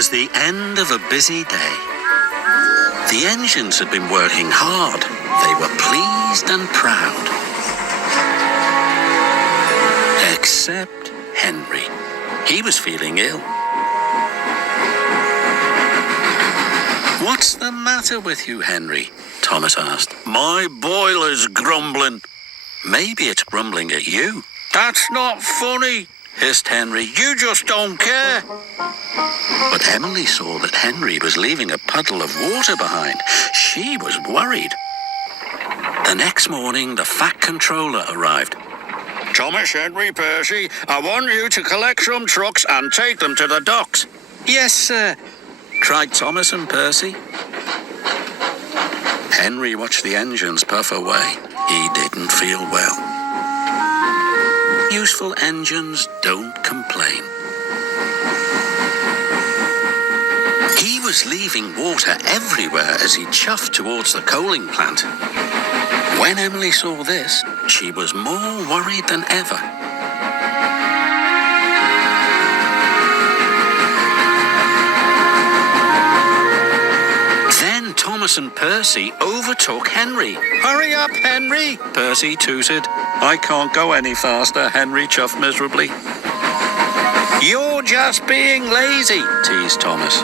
was the end of a busy day. The engines had been working hard. They were pleased and proud. Except Henry. He was feeling ill. "What's the matter with you, Henry?" Thomas asked. "My boiler's grumbling." "Maybe it's grumbling at you." "That's not funny," hissed Henry. "You just don't care." But Emily saw that Henry was leaving a puddle of water behind. She was worried. The next morning, the Fat Controller arrived. "Thomas, Henry, Percy, I want you to collect some trucks and take them to the docks." "Yes, sir," cried Thomas and Percy. Henry watched the engines puff away. He didn't feel well. Useful engines don't complain. He was leaving water everywhere as he chuffed towards the coaling plant. When Emily saw this, she was more worried than ever. Then Thomas and Percy overtook Henry. "Hurry up, Henry," Percy tooted. "I can't go any faster," Henry chuffed miserably. "You're just being lazy," teased Thomas.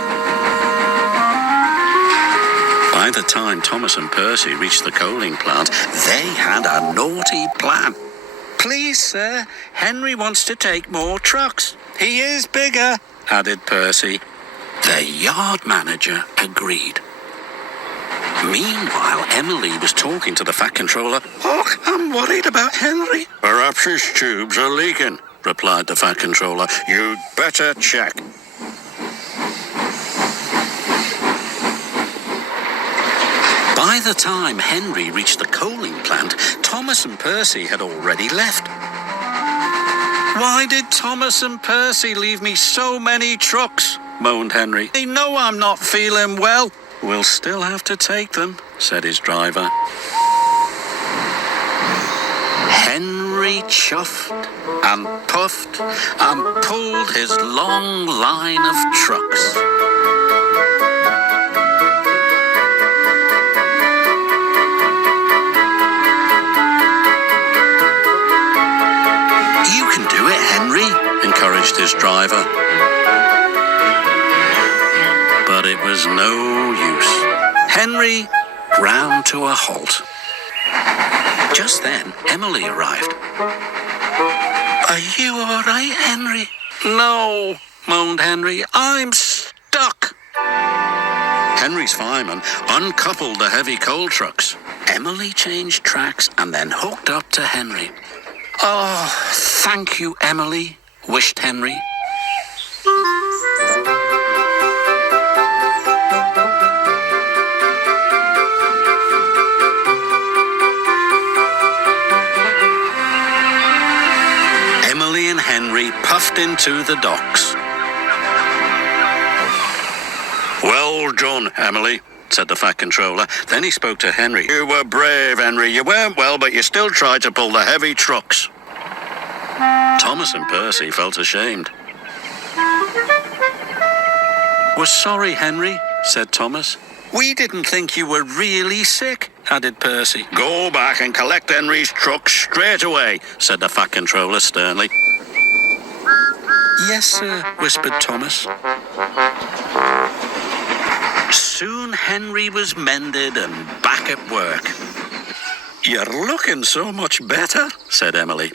By the time Thomas and Percy reached the coaling plant, they had a naughty plan. "Please, sir, Henry wants to take more trucks." "He is bigger," added Percy. The yard manager agreed. Meanwhile, Emily was talking to the Fat Controller. "Oh, I'm worried about Henry." "Perhaps his tubes are leaking," replied the Fat Controller. "You'd better check." By the time Henry reached the coaling plant, Thomas and Percy had already left. "Why did Thomas and Percy leave me so many trucks?" moaned Henry. "They know I'm not feeling well." "We'll still have to take them," said his driver. Henry chuffed and puffed and pulled his long line of trucks. "You can do it, Henry," encouraged his driver. But it was no use. Henry ground to a halt. Just then, Emily arrived. "Are you all right, Henry?" "No," moaned Henry. "I'm stuck." Henry's fireman uncoupled the heavy coal trucks. Emily changed tracks and then hooked up to Henry. "Oh, thank you, Emily," wished Henry. Emily and Henry puffed into the docks. "Well done, Emily," said the Fat Controller. Then he spoke to Henry. "You were brave, Henry. You weren't well, but you still tried to pull the heavy trucks." Thomas and Percy felt ashamed. "We're sorry, Henry," said Thomas. "We didn't think you were really sick," added Percy. "Go back and collect Henry's truck straight away," said the Fat Controller sternly. "Yes, sir," whispered Thomas. Soon Henry was mended and back at work. "You're looking so much better," said Emily.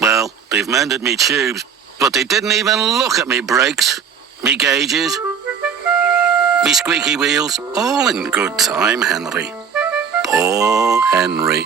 "Well, they've mended me tubes, but they didn't even look at me brakes, me gauges, me squeaky wheels. All in good time, Henry." Poor Henry.